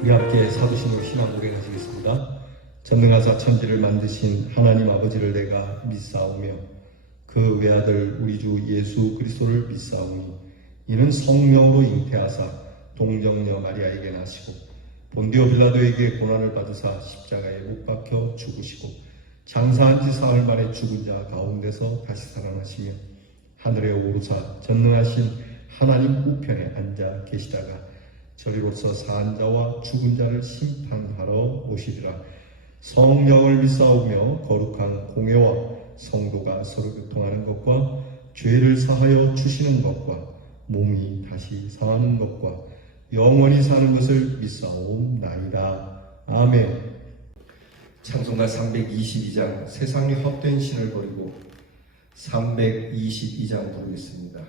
우리 함께 사도신으로 신앙 고백하시겠습니다. 전능하사 천지를 만드신 하나님 아버지를 내가 믿사오며 그 외아들 우리 주 예수 그리스도를 믿사오니 이는 성령으로 잉태하사 동정녀 마리아에게 나시고 본디오 빌라도에게 고난을 받으사 십자가에 못 박혀 죽으시고 장사한 지 사흘 만에 죽은 자 가운데서 다시 살아나시며 하늘에 오르사 전능하신 하나님 우편에 앉아 계시다가 저리로서 사한 자와 죽은 자를 심판하러 오시리라. 성령을 믿사오며 거룩한 공예와 성도가 서로 교통하는 것과 죄를 사하여 주시는 것과 몸이 다시 사는 것과 영원히 사는 것을 믿사옵나이다. 아멘. 찬송가 322장 세상의 헛된 신을 버리고 322장 부르겠습니다.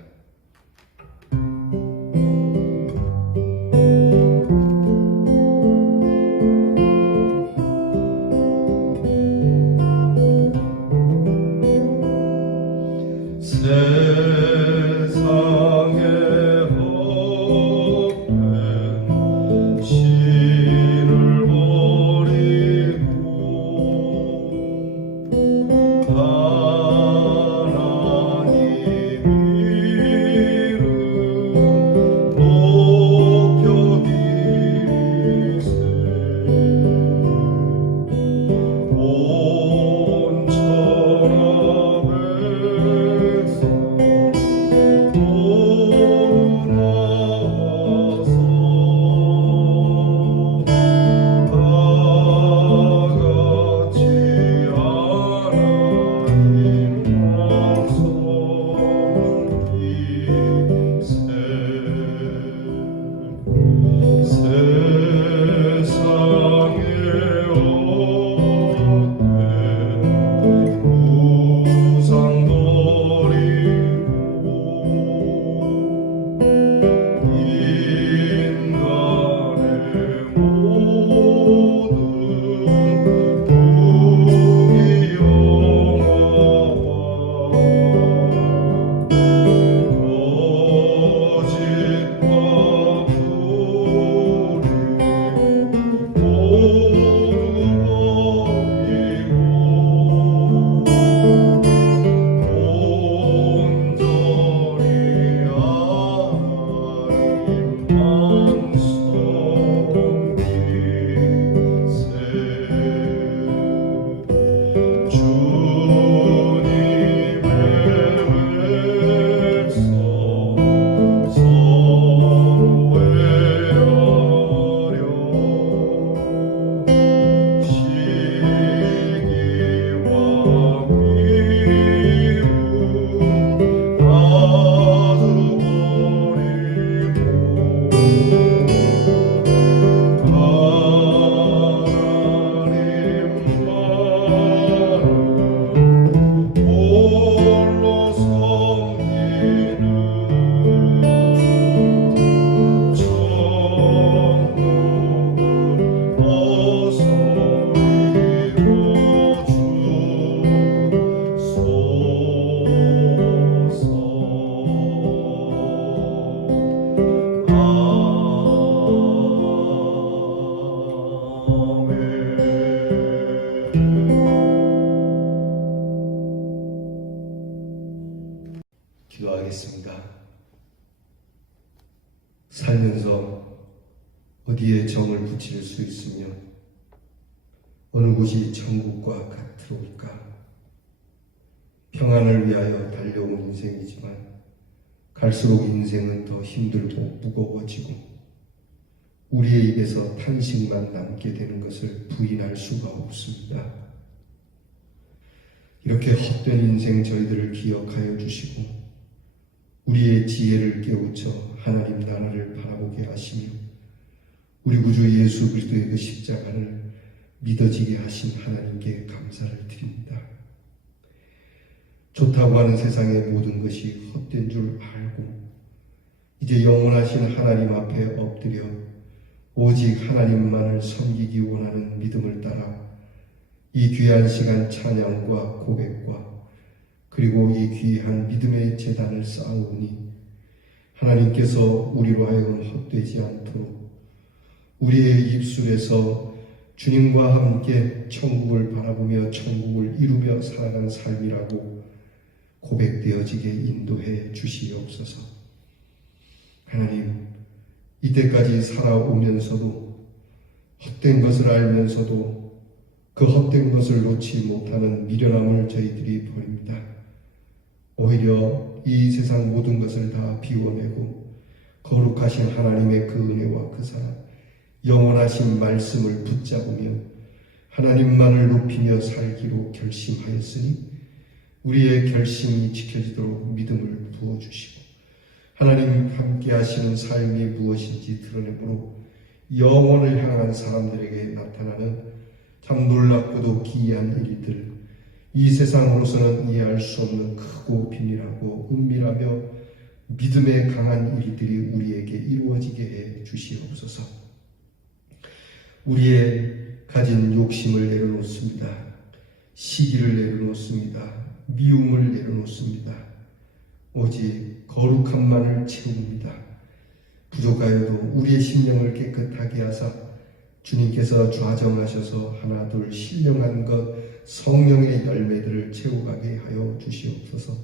기도하겠습니다. 살면서 어디에 정을 붙일 수 있으며 어느 곳이 천국과 같으로일까? 평안을 위하여 달려온 인생이지만 갈수록 인생은 더 힘들고 무거워지고 우리의 입에서 탄식만 남게 되는 것을 부인할 수가 없습니다. 이렇게 헛된 인생 저희들을 기억하여 주시고 우리의 지혜를 깨우쳐 하나님 나라를 바라보게 하시며 우리 구주 예수 그리스도의 그 십자가를 믿어지게 하신 하나님께 감사를 드립니다. 좋다고 하는 세상의 모든 것이 헛된 줄 알고 이제 영원하신 하나님 앞에 엎드려 오직 하나님만을 섬기기 원하는 믿음을 따라 이 귀한 시간 찬양과 고백과 그리고 이 귀한 믿음의 제단을 쌓으니 하나님께서 우리로 하여금 헛되지 않도록 우리의 입술에서 주님과 함께 천국을 바라보며 천국을 이루며 살아가는 삶이라고 고백되어지게 인도해 주시옵소서. 하나님, 이때까지 살아오면서도 헛된 것을 알면서도 그 헛된 것을 놓지 못하는 미련함을 저희들이 보입니다. 오히려 이 세상 모든 것을 다 비워내고 거룩하신 하나님의 그 은혜와 그 사랑, 영원하신 말씀을 붙잡으며 하나님만을 높이며 살기로 결심하였으니 우리의 결심이 지켜지도록 믿음을 부어주시고 하나님 함께 하시는 삶이 무엇인지 드러내므로 영혼을 향한 사람들에게 나타나는 참 놀랍고도 기이한 일들, 이 세상으로서는 이해할 수 없는 크고 비밀하고 은밀하며 믿음의 강한 일들이 우리에게 이루어지게 해 주시옵소서. 우리의 가진 욕심을 내려놓습니다. 시기를 내려놓습니다. 미움을 내려놓습니다. 오직 거룩함만을 채웁니다. 부족하여도 우리의 심령을 깨끗하게 하사 주님께서 좌정하셔서 하나 둘 신령한 것 성령의 열매들을 채워가게 하여 주시옵소서.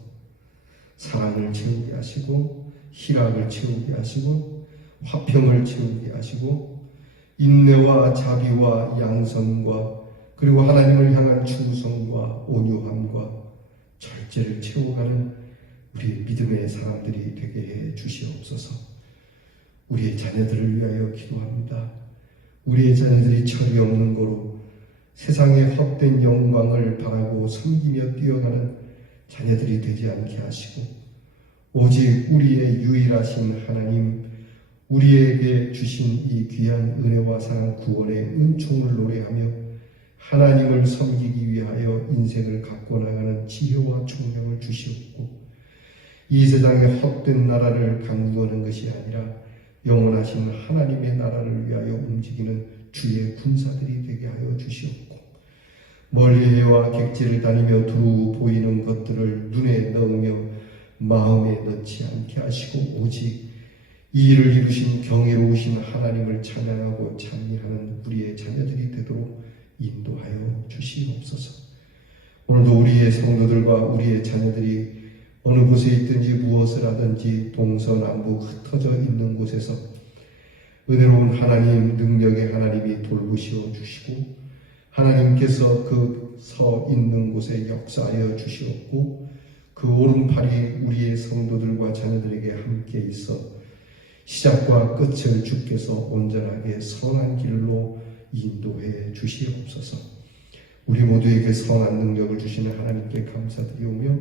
사랑을 채우게 하시고 희락을 채우게 하시고 화평을 채우게 하시고 인내와 자비와 양선과 그리고 하나님을 향한 충성과 온유함과 절제를 채워가는 우리 믿음의 사람들이 되게 해 주시옵소서. 우리의 자녀들을 위하여 기도합니다. 우리의 자녀들이 철이 없는 고로 세상의 헛된 영광을 바라고 섬기며 뛰어가는 자녀들이 되지 않게 하시고 오직 우리의 유일하신 하나님, 우리에게 주신 이 귀한 은혜와 사랑 구원의 은총을 노래하며 하나님을 섬기기 위하여 인생을 갖고 나가는 지혜와 총명을 주시옵고 이 세상의 헛된 나라를 강구하는 것이 아니라 영원하신 하나님의 나라를 위하여 움직이는 주의 군사들이 되게 하여 주시옵고 멀리 해와 객지를 다니며 두루 보이는 것들을 눈에 넣으며 마음에 넣지 않게 하시고 오직 이 일을 이루신 경외로우신 하나님을 찬양하고 찬미하는 우리의 자녀들이 되도록 인도하여 주시옵소서. 오늘도 우리의 성도들과 우리의 자녀들이 어느 곳에 있든지 무엇을 하든지 동서남북 흩어져 있는 곳에서 은혜로운 하나님, 능력의 하나님이 돌보시어 주시고 하나님께서 그 서 있는 곳에 역사하여 주시옵고 그 오른팔이 우리의 성도들과 자녀들에게 함께 있어 시작과 끝을 주께서 온전하게 선한 길로 인도해 주시옵소서. 우리 모두에게 선한 능력을 주시는 하나님께 감사드리오며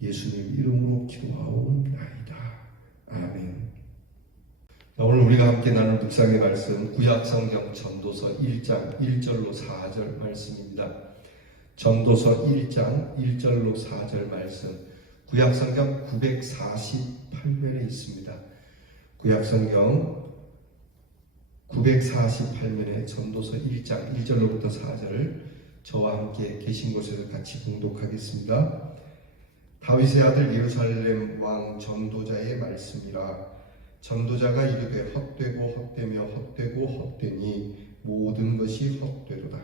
예수님 이름으로 기도하옵나이다. 아멘. 오늘 우리가 함께 나눌 묵상의 말씀 구약성경 전도서 1장 1절로 4절 말씀입니다. 전도서 1장 1절로 4절 말씀 구약성경 948면에 있습니다. 구약성경 948면에 전도서 1장 1절로부터 4절을 저와 함께 계신 곳에서 같이 봉독하겠습니다. 다윗의 아들 예루살렘 왕 전도자의 말씀이라. 전도자가 이르되 헛되고 헛되며 헛되고 헛되니 모든 것이 헛되도다.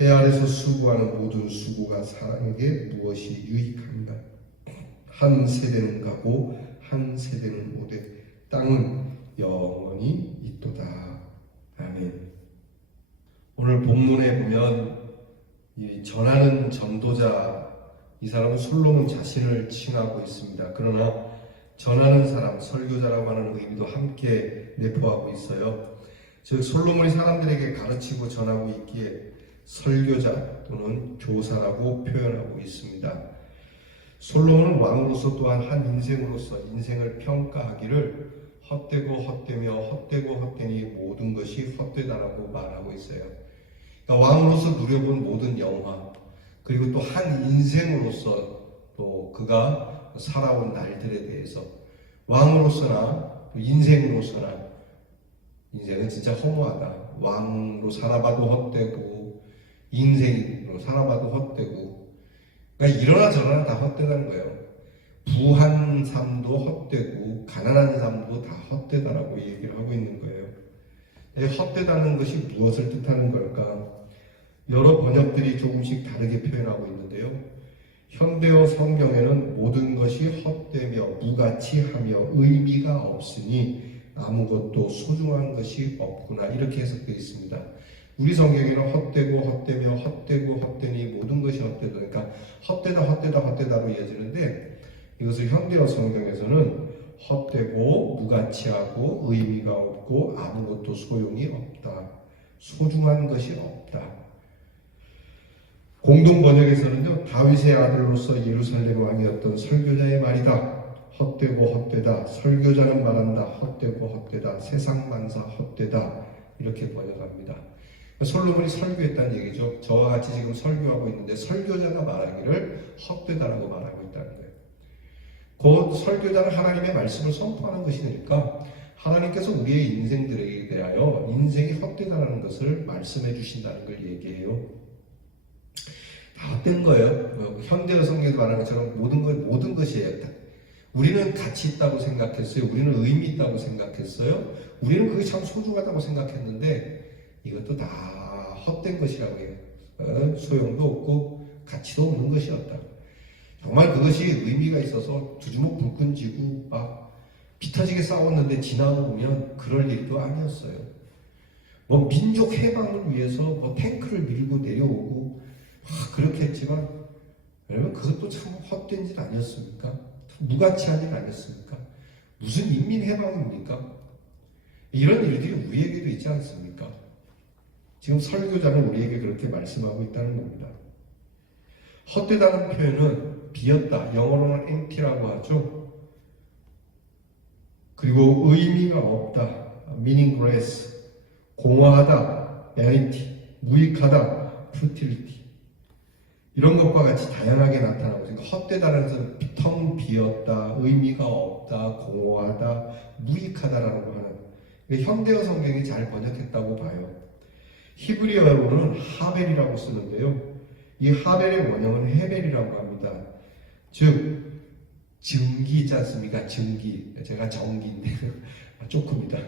해 아래서 수고하는 모든 수고가 사람에게 무엇이 유익한가? 한 세대는 가고 한 세대는 오되 땅은 영원히 있도다. 아멘. 오늘 본문에 보면 이 전하는 전도자, 이 사람은 솔로몬 자신을 칭하고 있습니다. 그러나 전하는 사람, 설교자라고 하는 의미도 함께 내포하고 있어요. 즉 솔로몬이 사람들에게 가르치고 전하고 있기에 설교자 또는 교사라고 표현하고 있습니다. 솔로몬은 왕으로서 또한 한 인생으로서 인생을 평가하기를 헛되고 헛되며 헛되고 헛되니 모든 것이 헛되다라고 말하고 있어요. 그러니까 왕으로서 누려본 모든 영화, 그리고 또 한 인생으로서 또 그가 살아온 날들에 대해서 왕으로서나 인생으로서나 인생은 진짜 허무하다. 왕으로 살아봐도 헛되고 인생으로 살아봐도 헛되고, 그러니까 이러나 저러나 다 헛되다는 거예요. 부한 삶도 헛되고 가난한 삶도 다 헛되다라고 얘기를 하고 있는 거예요. 헛되다는 것이 무엇을 뜻하는 걸까? 여러 번역들이 조금씩 다르게 표현하고 있는데요. 현대어 성경에는 모든 것이 헛되며 무가치하며 의미가 없으니 아무것도 소중한 것이 없구나, 이렇게 해석되어 있습니다. 우리 성경에는 헛되고 헛되며 헛되고 헛되니 모든 것이 헛되다, 그러니까 헛되다 헛되다 헛되다로 이어지는데, 이것을 현대어 성경에서는 헛되고 무가치하고 의미가 없고 아무것도 소용이 없다, 소중한 것이 없다. 공동 번역에서는요, 다윗의 아들로서 예루살렘 왕이었던 설교자의 말이다. 헛되고 헛되다. 설교자는 말한다. 헛되고 헛되다. 세상 만사 헛되다. 이렇게 번역합니다. 솔로몬이 설교했다는 얘기죠. 저와 같이 지금 설교하고 있는데 설교자가 말하기를 헛되다라고 말하고 있다는 거예요. 곧 설교자는 하나님의 말씀을 선포하는 것이니까 하나님께서 우리의 인생들에 대하여 인생이 헛되다라는 것을 말씀해 주신다는 걸 얘기해요. 다 헛된 거예요. 현대어 성경에서 말하는 것처럼 모든 것이에요. 우리는 가치 있다고 생각했어요. 우리는 의미 있다고 생각했어요. 우리는 그게 참 소중하다고 생각했는데 이것도 다 헛된 것이라고 해요. 소용도 없고 가치도 없는 것이었다. 정말 그것이 의미가 있어서 두 주먹 불끈 쥐고 막 피 터지게 싸웠는데 지나고 보면 그럴 일도 아니었어요. 뭐 민족 해방을 위해서 뭐 탱크를 밀고 내려오고 그렇게 했지만 여러분, 그것도 참 헛된 일 아니었습니까? 무가치한 일 아니었습니까? 무슨 인민 해방입니까? 이런 일들이 우리에게도 있지 않습니까? 지금 설교자는 우리에게 그렇게 말씀하고 있다는 겁니다. 헛되다는 표현은 비었다, 영어로는 empty라고 하죠. 그리고 의미가 없다, meaningless, 공허하다, vanity, 무익하다, futility, 이런 것과 같이 다양하게 나타나고 있으니까 헛되다는 것은 텅 비었다, 의미가 없다, 공허하다, 무익하다라고 하는, 현대어 성경이 잘 번역했다고 봐요. 히브리어로는 하벨이라고 쓰는데요. 이 하벨의 원형은 헤벨이라고 합니다. 즉 증기 있지 않습니까? 증기. 제가 전기인데 조금이다.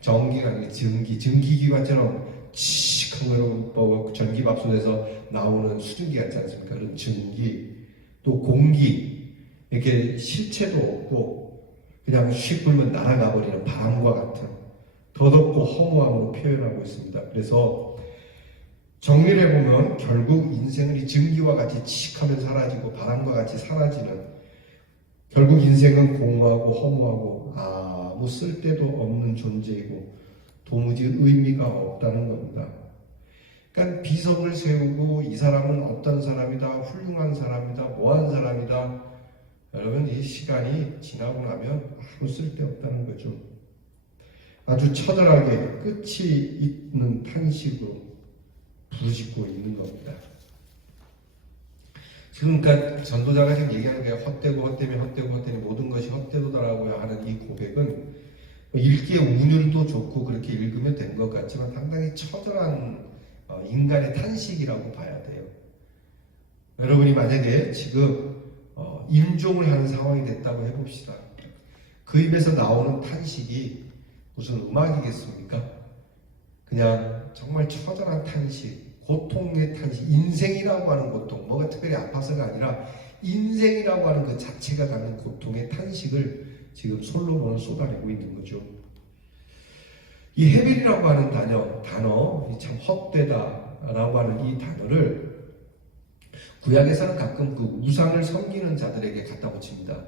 전기가 아니라 증기. 증기기관처럼 칙한 거 전기밥솥에서 나오는 수증기 같지 않습니까? 그런 증기. 또 공기. 이렇게 실체도 없고 그냥 휙 불면 날아가 버리는 바람과 같은 더덥고 허무함으로 표현하고 있습니다. 그래서 정리를 해보면 결국 인생은 이 증기와 같이 칙하면 사라지고 바람과 같이 사라지는, 결국 인생은 공허하고 허무하고 아무 쓸데도 없는 존재이고 도무지 의미가 없다는 겁니다. 그러니까 비석을 세우고 이 사람은 어떤 사람이다, 훌륭한 사람이다, 뭐한 사람이다, 여러분 이 시간이 지나고 나면 아무 쓸데없다는 거죠. 아주 처절하게 끝이 있는 탄식으로 부르짖고 있는 겁니다. 지금 그러니까 전도자가 지금 얘기하는 게 헛되고 헛되며 헛되고 헛되니 모든 것이 헛되도다라고 하는 이 고백은 읽기에 운율도 좋고 그렇게 읽으면 된 것 같지만 상당히 처절한 인간의 탄식이라고 봐야 돼요. 여러분이 만약에 지금 임종을 하는 상황이 됐다고 해봅시다. 그 입에서 나오는 탄식이 무슨 음악이겠습니까? 그냥 정말 처절한 탄식, 고통의 탄식, 인생이라고 하는 고통, 뭐가 특별히 아파서가 아니라 인생이라고 하는 그 자체가 갖는 고통의 탄식을 지금 솔로몬은 쏟아내고 있는 거죠. 이 헤벨이라고 하는 단어, 참 헛되다라고 하는 이 단어를 구약에서는 가끔 그 우상을 섬기는 자들에게 갖다 붙입니다.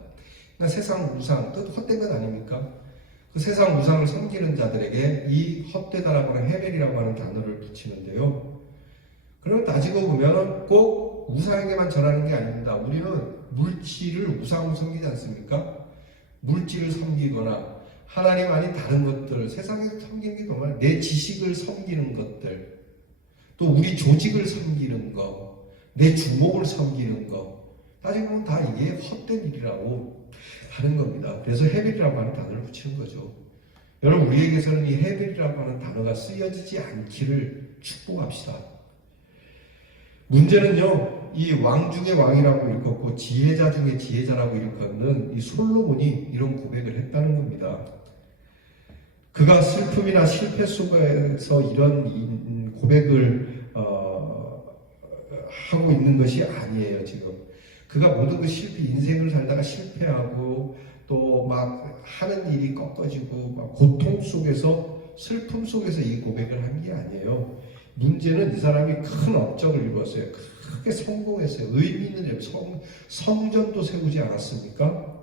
그러니까 세상 우상, 또 헛된 것 아닙니까? 그 세상 우상을 섬기는 자들에게 이 헛되다라고 하는 헤벨이라고 하는 단어를 붙이는데요. 그럼 따지고 보면 꼭 우상에게만 전하는 게 아닙니다. 우리는 물질을 우상으로 섬기지 않습니까? 물질을 섬기거나 하나님 아닌 다른 것들, 세상에서 섬기는 게 정말 내 지식을 섬기는 것들, 또 우리 조직을 섬기는 것, 내 주목을 섬기는 것, 따지고 보면 다 이게 헛된 일이라고 하는 겁니다. 그래서 헤벨이라고 하는 단어를 붙이는 거죠. 여러분, 우리에게서는 이 헤벨이라고 하는 단어가 쓰여지지 않기를 축복합시다. 문제는요, 이 왕 중의 왕이라고 일컫고 지혜자 중의 지혜자라고 일컫는 이 솔로몬이 이런 고백을 했다는 겁니다. 그가 슬픔이나 실패 속에서 이런 고백을 하고 있는 것이 아니에요. 지금 그가 모든 그 인생을 살다가 실패하고 또 막 하는 일이 꺾어지고 막 고통 속에서 슬픔 속에서 이 고백을 한 게 아니에요. 문제는 이 사람이 큰 업적을 이루었어요. 크게 성공했어요. 의미 있는 성전도 세우지 않았습니까?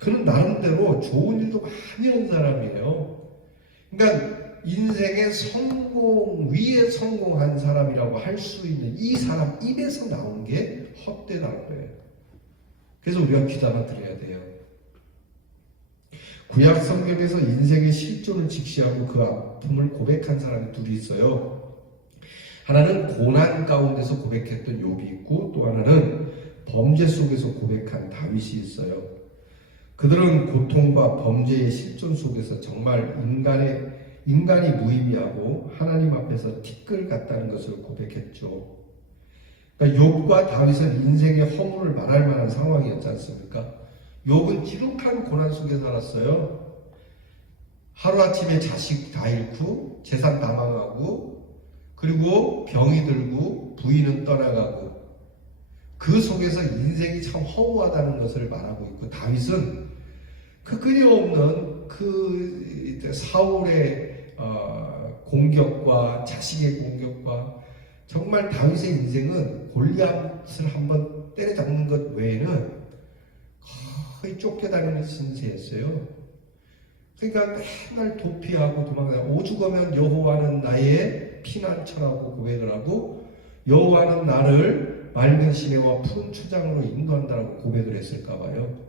그는 나름대로 좋은 일도 많이 한 사람이에요. 그러니까 인생의 성공 위에 성공한 사람이라고 할 수 있는 이 사람 입에서 나온 게 헛되다는 거예요. 그래서 우리가 귀담아 들어야 돼요. 구약 성경에서 인생의 실존을 직시하고 그 아픔을 고백한 사람이 둘이 있어요. 하나는 고난 가운데서 고백했던 욥이 있고 또 하나는 범죄 속에서 고백한 다윗이 있어요. 그들은 고통과 범죄의 실존 속에서 정말 인간이 무의미하고 하나님 앞에서 티끌 같다는 것을 고백했죠. 그러니까 욥과 다윗은 인생의 허물을 말할 만한 상황이었지 않습니까? 욥은 지독한 고난 속에 살았어요. 하루아침에 자식 다 잃고 재산 다 망하고 그리고 병이 들고 부인은 떠나가고 그 속에서 인생이 참 허무하다는 것을 말하고 있고 다윗은 그 끊임없는 그 사울의 공격과 자식의 공격과 정말 다윗의 인생은 골리앗을 한번 때려잡는 것 외에는 거의 쫓겨다니는 신세였어요. 그러니까 맨날 도피하고 도망가고 오죽하면 여호와는 나의 피난처라고 고백을 하고 여호와는 나를 맑은 시내와 푸른 초장으로 인도한다라고 고백을 했을까 봐요.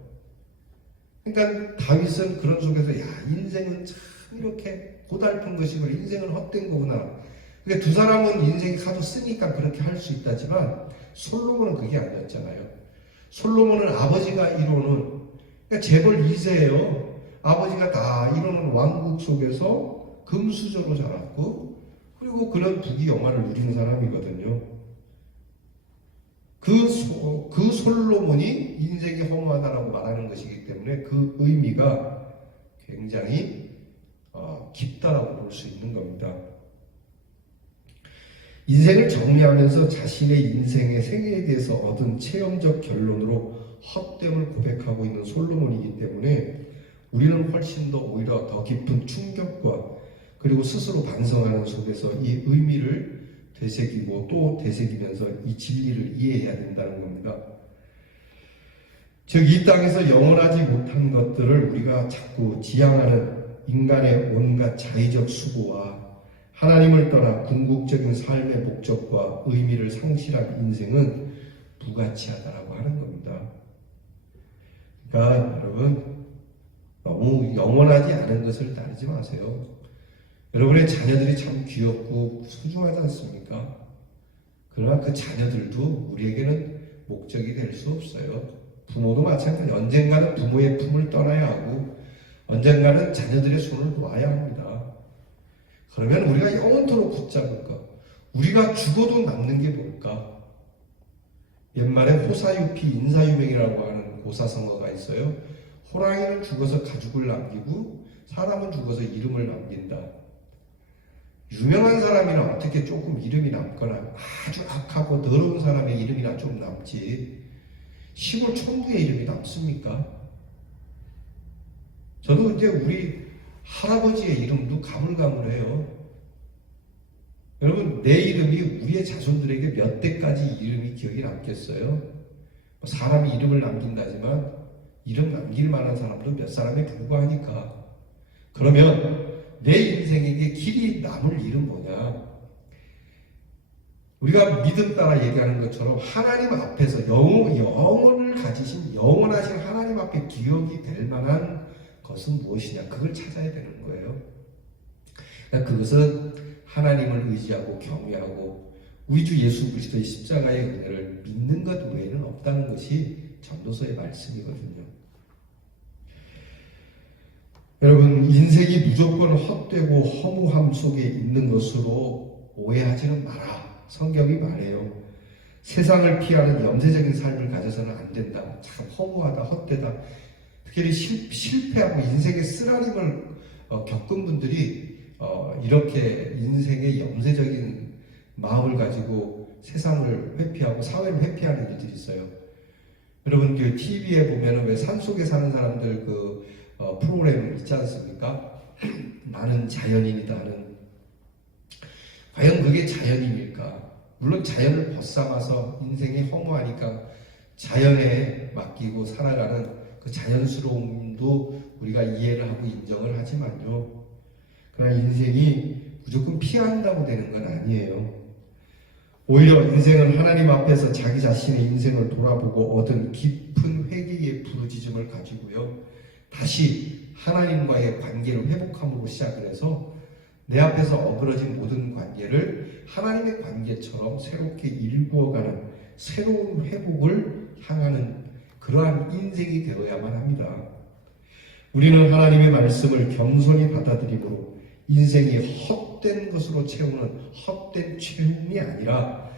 그러니까 다윗은 그런 속에서 야 인생은 참 이렇게 고달픈 것이고 인생은 헛된 거구나. 그러니까 두 사람은 인생이 가도 쓰니까 그렇게 할 수 있다지만 솔로몬은 그게 아니었잖아요. 솔로몬은 아버지가 이루는 그러니까 재벌 2세예요. 아버지가 다 이루는 왕국 속에서 금수저로 자랐고 그리고 그런 부귀영화를 누리는 사람이거든요. 그 솔로몬이 인생이 허무하다라고 말하는 것이기 때문에 그 의미가 굉장히 깊다라고 볼 수 있는 겁니다. 인생을 정리하면서 자신의 인생의 생애에 대해서 얻은 체험적 결론으로 헛됨을 고백하고 있는 솔로몬이기 때문에 우리는 훨씬 더 오히려 더 깊은 충격과 그리고 스스로 반성하는 속에서 이 의미를 되새기고 또 되새기면서 이 진리를 이해해야 된다는 겁니다. 즉 이 땅에서 영원하지 못한 것들을 우리가 자꾸 지향하는 인간의 온갖 자의적 수고와 하나님을 떠나 궁극적인 삶의 목적과 의미를 상실한 인생은 부가치하다라고 하는 겁니다. 그러니까 여러분 너무 영원하지 않은 것을 따르지 마세요. 여러분의 자녀들이 참 귀엽고 소중하지 않습니까? 그러나 그 자녀들도 우리에게는 목적이 될 수 없어요. 부모도 마찬가지. 언젠가는 부모의 품을 떠나야 하고 언젠가는 자녀들의 손을 놓아야 합니다. 그러면 우리가 영원토록 붙잡을까? 우리가 죽어도 남는 게 뭘까? 옛말에 호사유피 인사유명이라고 하는 고사성어가 있어요. 호랑이는 죽어서 가죽을 남기고 사람은 죽어서 이름을 남긴다. 유명한 사람이나 어떻게 조금 이름이 남거나 아주 악하고 더러운 사람의 이름이나 좀 남지 시골 촌부의 이름이 남습니까? 저도 이제 우리 할아버지의 이름도 가물가물해요. 여러분 내 이름이 우리의 자손들에게 몇 대까지 이름이 기억이 남겠어요? 사람이 이름을 남긴다지만 이름 남길 만한 사람도 몇 사람에 불과하니까. 그러면 내 인생에게 길이 남을 일은 뭐냐? 우리가 믿음 따라 얘기하는 것처럼 하나님 앞에서 영혼을 가지신 영원하신 하나님 앞에 기억이 될 만한 것은 무엇이냐? 그걸 찾아야 되는 거예요. 그러니까 그것은 하나님을 의지하고 경외하고 우리 주 예수 그리스도의 십자가의 은혜를 믿는 것 외에는 없다는 것이 전도서의 말씀이거든요. 여러분 인생이 무조건 헛되고 허무함 속에 있는 것으로 오해하지는 마라. 성경이 말해요. 세상을 피하는 염세적인 삶을 가져서는 안 된다. 참 허무하다, 헛되다. 특히 실패하고 인생의 쓰라림을 겪은 분들이 이렇게 인생의 염세적인 마음을 가지고 세상을 회피하고 사회를 회피하는 일들이 있어요. 여러분 그 TV에 보면은 왜 산속에 사는 사람들 프로그램 있지 않습니까? 나는 자연인이다 하는. 과연 그게 자연인일까? 물론 자연을 벗삼아서 인생이 허무하니까 자연에 맡기고 살아가는 그 자연스러움도 우리가 이해를 하고 인정을 하지만요. 그러나 인생이 무조건 피한다고 되는 건 아니에요. 오히려 인생은 하나님 앞에서 자기 자신의 인생을 돌아보고 얻은 깊은 회개의 부르짖음을 가지고요. 다시 하나님과의 관계를 회복함으로 시작을 해서 내 앞에서 어그러진 모든 관계를 하나님의 관계처럼 새롭게 일구어가는 새로운 회복을 향하는 그러한 인생이 되어야만 합니다. 우리는 하나님의 말씀을 겸손히 받아들이므로 인생이 헛된 것으로 채우는 헛된 채움이 아니라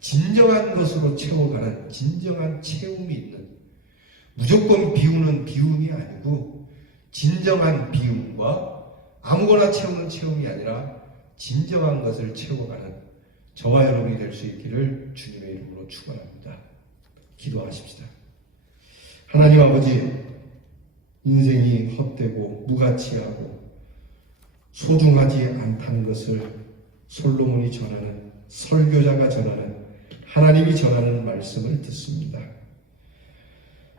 진정한 것으로 채워가는 진정한 채움이 있는, 무조건 비우는 비움이 아니고 진정한 비움과 아무거나 채우는 채움이 아니라 진정한 것을 채워가는 저와 여러분이 될 수 있기를 주님의 이름으로 축원합니다. 기도하십시다. 하나님 아버지, 인생이 헛되고 무가치하고 소중하지 않다는 것을 솔로몬이 전하는, 설교자가 전하는, 하나님이 전하는 말씀을 듣습니다.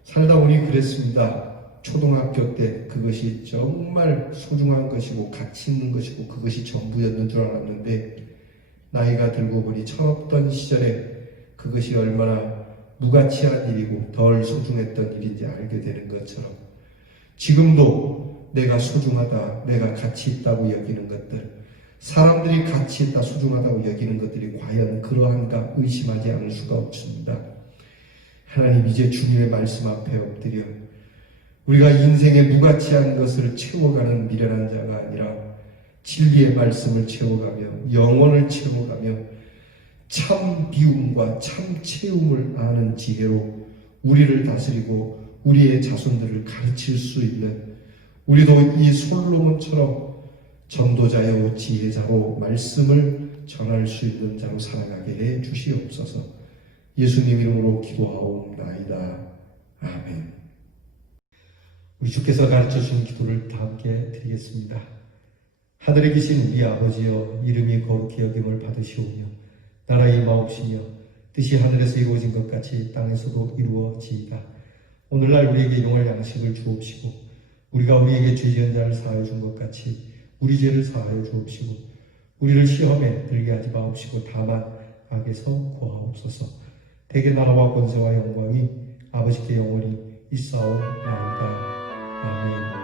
살다 보니 그랬습니다. 초등학교 때 그것이 정말 소중한 것이고 가치 있는 것이고 그것이 전부였는 줄 알았는데 나이가 들고 보니 철없던 시절에 그것이 얼마나 무가치한 일이고 덜 소중했던 일인지 알게 되는 것처럼 지금도 내가 소중하다, 내가 가치 있다고 여기는 것들, 사람들이 가치 있다, 소중하다고 여기는 것들이 과연 그러한가 의심하지 않을 수가 없습니다. 하나님, 이제 주님의 말씀 앞에 엎드려 우리가 인생의 무가치한 것을 채워가는 미련한 자가 아니라 진리의 말씀을 채워가며 영혼을 채워가며 참 비움과 참 채움을 아는 지혜로 우리를 다스리고 우리의 자손들을 가르칠 수 있는, 우리도 이 솔로몬처럼 전도자요 지혜자로 말씀을 전할 수 있는 자로 살아가게 해 주시옵소서. 예수님 이름으로 기도하옵나이다. 아멘. 우리 주께서 가르쳐주신 기도를 다 함께 드리겠습니다. 하늘에 계신 우리 아버지여, 이름이 거룩히 여김을 받으시오며 나라의 마옵시며 뜻이 하늘에서 이루어진 것 같이 땅에서도 이루어지이다. 오늘날 우리에게 일용할 양식을 주옵시고 우리가 우리에게 죄 지은 자를 사하여 준 것 같이 우리 죄를 사하여 주옵시고 우리를 시험에 들게 하지 마옵시고 다만 악에서 구하옵소서. 대개 나라와 권세와 영광이 아버지께 영원히 있사옵나이다. 아멘.